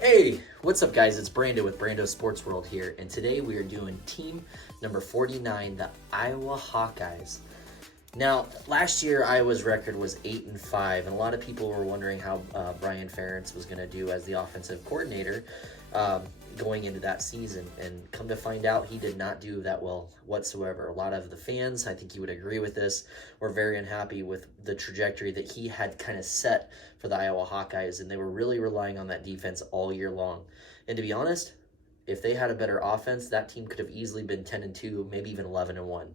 Hey, what's up, guys? It's Brando with Brando Sports World here, and today we are doing team number 49, the Iowa Hawkeyes. Now, last year Iowa's record was 8-5, and a lot of people were wondering how Brian Ferentz was going to do as the offensive coordinator going into that season. And come to find out, he did not do that well whatsoever. A lot of the fans, I think you would agree with this, were very unhappy with the trajectory that he had kind of set for the Iowa Hawkeyes, and they were really relying on that defense all year long. And to be honest, if they had a better offense, that team could have easily been 10-2, maybe even 11-1.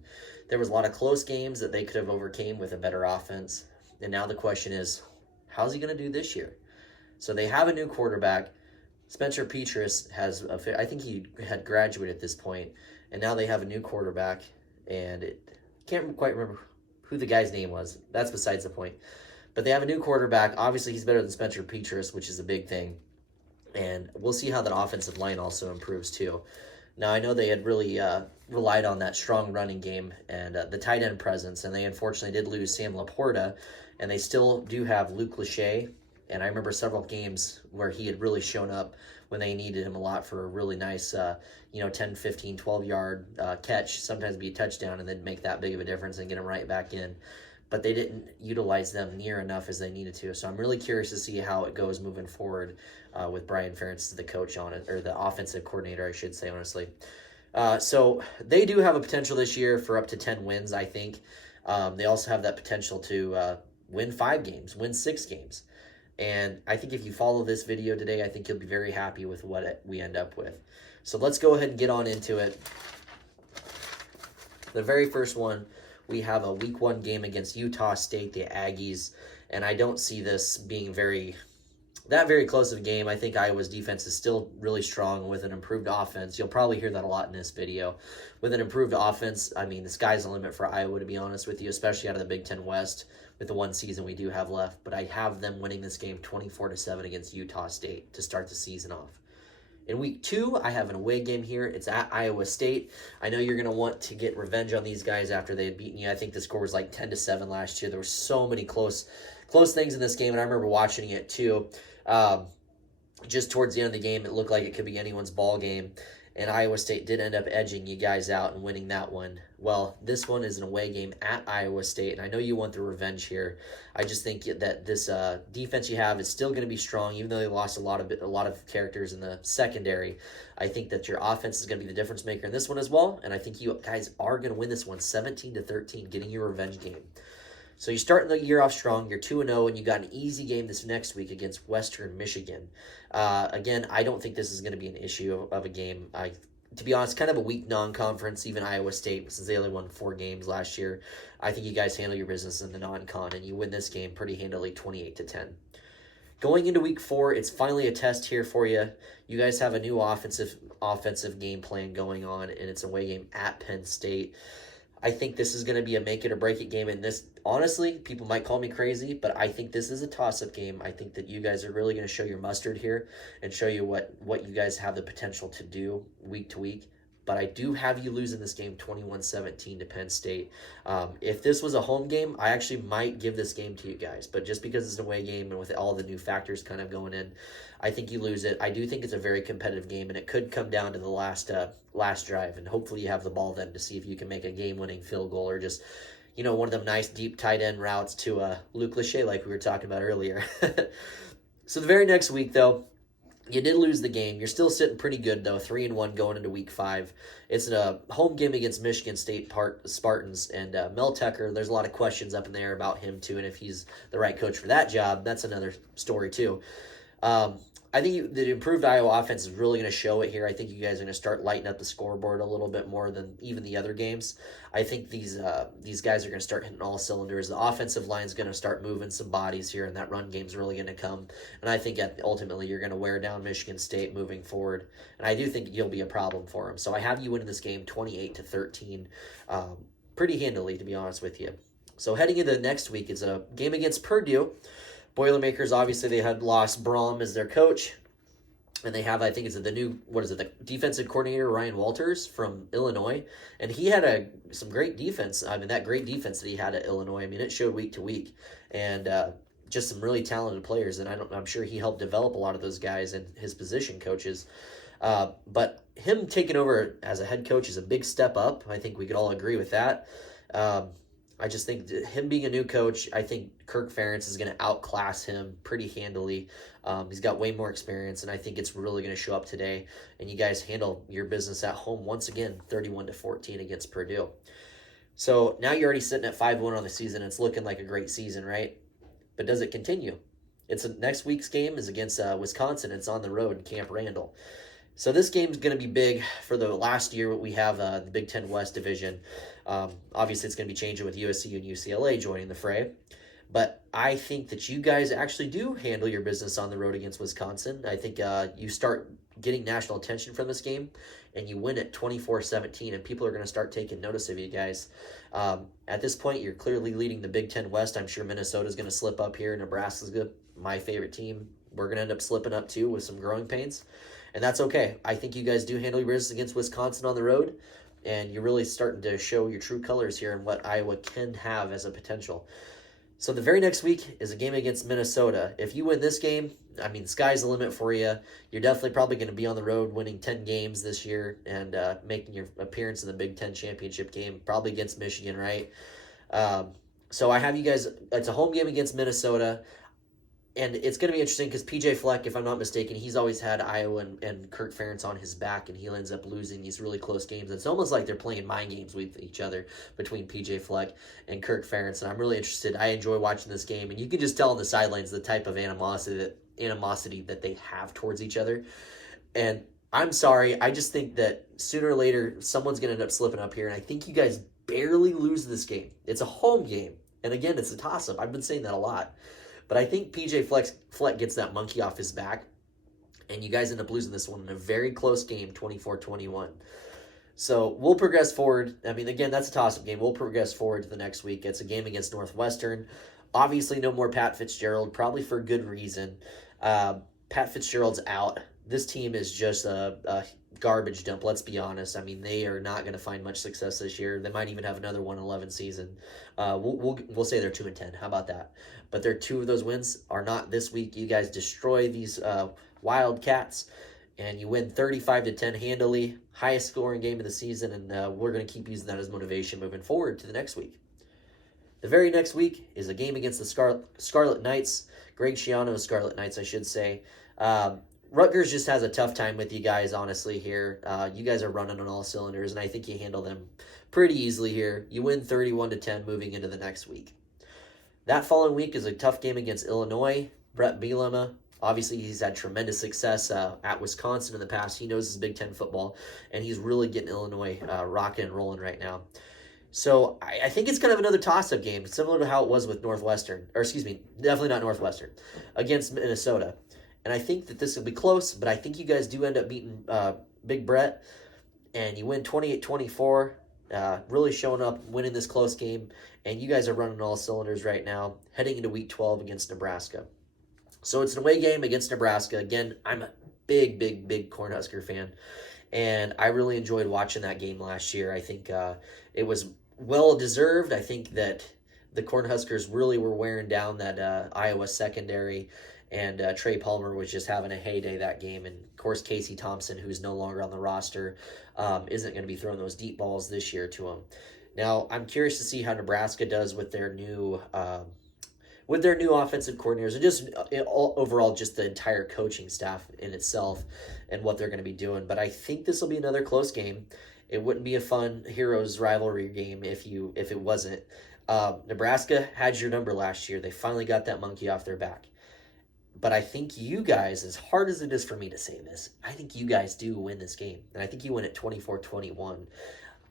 There was a lot of close games that they could have overcame with a better offense. And now the question is, how's he going to do this year? So they have a new quarterback. Spencer Petras I think he had graduated at this point, and now they have a new quarterback, and can't quite remember who the guy's name was. That's besides the point. But they have a new quarterback. Obviously, he's better than Spencer Petras, which is a big thing. And we'll see how that offensive line also improves too. Now, I know they had really relied on that strong running game and the tight end presence, and they unfortunately did lose Sam Laporta, and they still do have Luke Lachey. And I remember several games where he had really shown up when they needed him a lot for a really nice, 10, 15, 12-yard catch, sometimes be a touchdown, and then make that big of a difference and get him right back in. But they didn't utilize them near enough as they needed to. So I'm really curious to see how it goes moving forward with Brian Ferentz as the coach on it, or the offensive coordinator, I should say, honestly. So they do have a potential this year for up to 10 wins, I think. They also have that potential to win 5 games, win 6 games. And I think if you follow this video today, I think you'll be very happy with what we end up with. So let's go ahead and get on into it. The very first one, we have a week 1 game against Utah State, the Aggies. And I don't see this being very close of a game. I think Iowa's defense is still really strong with an improved offense. You'll probably hear that a lot in this video. With an improved offense, I mean, the sky's the limit for Iowa, to be honest with you, especially out of the Big Ten West with the one season we do have left. But I have them winning this game 24-7 against Utah State to start the season off. In week 2, I have an away game here. It's at Iowa State. I know you're going to want to get revenge on these guys after they had beaten you. I think the score was like 10-7 last year. There were so many close things in this game, and I remember watching it too. Just towards the end of the game, it looked like it could be anyone's ball game, and Iowa State did end up edging you guys out and winning that one. Well, this one is an away game at Iowa State, and I know you want the revenge here. I just think that this defense you have is still going to be strong, even though they lost a lot of characters in the secondary. I think that your offense is going to be the difference maker in this one as well, and I think you guys are going to win this one 17-13, getting your revenge game. So you're starting the year off strong. You're 2-0, and you got an easy game this next week against Western Michigan. Again, I don't think this is going to be an issue of a game. To be honest, kind of a weak non-conference, even Iowa State, since they only won 4 games last year. I think you guys handle your business in the non-con, and you win this game pretty handily, 28-10. Going into week 4, it's finally a test here for you. You guys have a new offensive game plan going on, and it's a away game at Penn State. I think this is going to be a make-it-or-break-it game, and this, honestly, people might call me crazy, but I think this is a toss-up game. I think that you guys are really going to show your mustard here and show you what you guys have the potential to do week to week. But I do have you losing this game 21-17 to Penn State. If this was a home game, I actually might give this game to you guys. But just because it's an away game and with all the new factors kind of going in, I think you lose it. I do think it's a very competitive game, and it could come down to the last drive. And hopefully you have the ball then to see if you can make a game-winning field goal or just, one of them nice deep tight end routes to Luke Lachey like we were talking about earlier. So the very next week, though, you did lose the game. You're still sitting pretty good, though, 3-1 going into week 5. It's a home game against Michigan State Spartans, and Mel Tucker, there's a lot of questions up in there about him, too, and if he's the right coach for that job. That's another story, too. I think the improved Iowa offense is really going to show it here. I think you guys are going to start lighting up the scoreboard a little bit more than even the other games. I think these guys are going to start hitting all cylinders. The offensive line is going to start moving some bodies here, and that run game is really going to come. And I think ultimately you're going to wear down Michigan State moving forward. And I do think you'll be a problem for them. So I have you winning this game 28-13 pretty handily, to be honest with you. So heading into the next week is a game against Purdue. Boilermakers, obviously, they had lost Braum as their coach. And they have, I think it's the new, the defensive coordinator, Ryan Walters from Illinois. And he had some great defense. I mean, that great defense that he had at Illinois, I mean, it showed week to week. And just some really talented players, and I'm sure he helped develop a lot of those guys and his position coaches. But him taking over as a head coach is a big step up. I think we could all agree with that. I just think him being a new coach, I think Kirk Ferentz is going to outclass him pretty handily. He's got way more experience, and I think it's really going to show up today. And you guys handle your business at home once again, 31-14 against Purdue. So now you're already sitting at 5-1 on the season. It's looking like a great season, right? But does it continue? Next week's game is against Wisconsin. It's on the road in Camp Randall. So this game's going to be big for the last year. We have the Big Ten West Division. Obviously, it's going to be changing with USC and UCLA joining the fray. But I think that you guys actually do handle your business on the road against Wisconsin. I think you start getting national attention from this game, and you win it 24-17, and people are going to start taking notice of you guys. At this point, you're clearly leading the Big Ten West. I'm sure Minnesota's going to slip up here. Nebraska's good, my favorite team. We're going to end up slipping up too with some growing pains. And that's okay. I think you guys do handle your business against Wisconsin on the road, and you're really starting to show your true colors here and what Iowa can have as a potential. So the very next week is a game against Minnesota. If you win this game, I mean, sky's the limit for you. You're definitely probably going to be on the road winning 10 games this year and making your appearance in the Big Ten championship game, probably against Michigan, right? So I have you guys, it's a home game against Minnesota. And it's going to be interesting because PJ Fleck, if I'm not mistaken, he's always had Iowa and Kirk Ferentz on his back, and he ends up losing these really close games. It's almost like they're playing mind games with each other between PJ Fleck and Kirk Ferentz, and I'm really interested. I enjoy watching this game, and you can just tell on the sidelines the type of animosity that they have towards each other. And I'm sorry, I just think that sooner or later someone's going to end up slipping up here, and I think you guys barely lose this game. It's a home game, and again, it's a toss-up. I've been saying that a lot. But I think PJ Fleck gets that monkey off his back, and you guys end up losing this one in a very close game, 24-21. So we'll progress forward. I mean, again, that's a toss-up game. We'll progress forward to the next week. It's a game against Northwestern. Obviously, no more Pat Fitzgerald, probably for good reason. Pat Fitzgerald's out. This team is just a garbage dump, let's be honest. I mean, they are not going to find much success this year. They might even have another 1-11 season. We'll say they're 2-10. How about that? But their two of those wins are not this week. You guys destroy these Wildcats, and you win 35-10 handily. Highest scoring game of the season, and we're going to keep using that as motivation moving forward to the next week. The very next week is a game against the Scarlet Knights. Greg Schiano's Scarlet Knights, I should say. Rutgers just has a tough time with you guys, honestly, here. You guys are running on all cylinders, and I think you handle them pretty easily here. You win 31-10 moving into the next week. That following week is a tough game against Illinois. Brett Bielema, obviously he's had tremendous success at Wisconsin in the past. He knows his Big Ten football, and he's really getting Illinois rocking and rolling right now. So I think it's kind of another toss-up game, similar to how it was with Northwestern. Or excuse me, definitely not Northwestern, against Minnesota. And I think that this will be close, but I think you guys do end up beating Big Brett, and you win 28-24, really showing up, winning this close game, and you guys are running all cylinders right now, heading into Week 12 against Nebraska. So it's an away game against Nebraska. Again, I'm a big Cornhusker fan, and I really enjoyed watching that game last year. I think it was well-deserved. I think that the Cornhuskers really were wearing down that Iowa secondary, and Trey Palmer was just having a heyday that game. And, of course, Casey Thompson, who's no longer on the roster, isn't going to be throwing those deep balls this year to him. Now, I'm curious to see how Nebraska does with their new offensive coordinators and just overall just the entire coaching staff in itself and what they're going to be doing. But I think this will be another close game. It wouldn't be a fun Heroes rivalry game if it wasn't. Nebraska had your number last year. They finally got that monkey off their back. But I think you guys, as hard as it is for me to say this, I think you guys do win this game. And I think you win it 24-21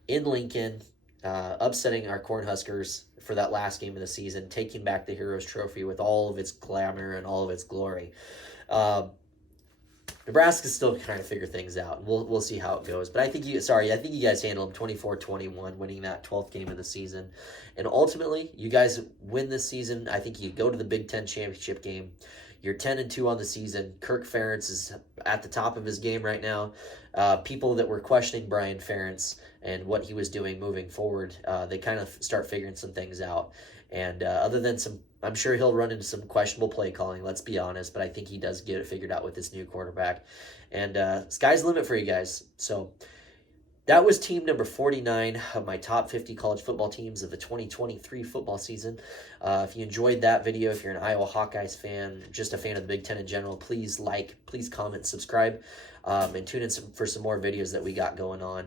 in Lincoln, upsetting our Cornhuskers for that last game of the season, taking back the Heroes Trophy with all of its glamour and all of its glory. Nebraska's still trying to figure things out, and we'll see how it goes. But I think you guys handled them 24-21, winning that 12th game of the season. And ultimately, you guys win this season. I think you go to the Big Ten championship game. You're 10-2 on the season. Kirk Ferentz is at the top of his game right now. People that were questioning Brian Ferentz and what he was doing moving forward, they kind of start figuring some things out. And other than some, I'm sure he'll run into some questionable play calling, let's be honest, but I think he does get it figured out with this new quarterback. And sky's the limit for you guys. So that was team number 49 of my top 50 college football teams of the 2023 football season. If you enjoyed that video, if you're an Iowa Hawkeyes fan, just a fan of the Big Ten in general, please like, please comment, subscribe, and tune in for some more videos that we got going on.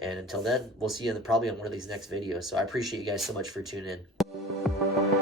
And until then, we'll see you probably on one of these next videos. So I appreciate you guys so much for tuning in.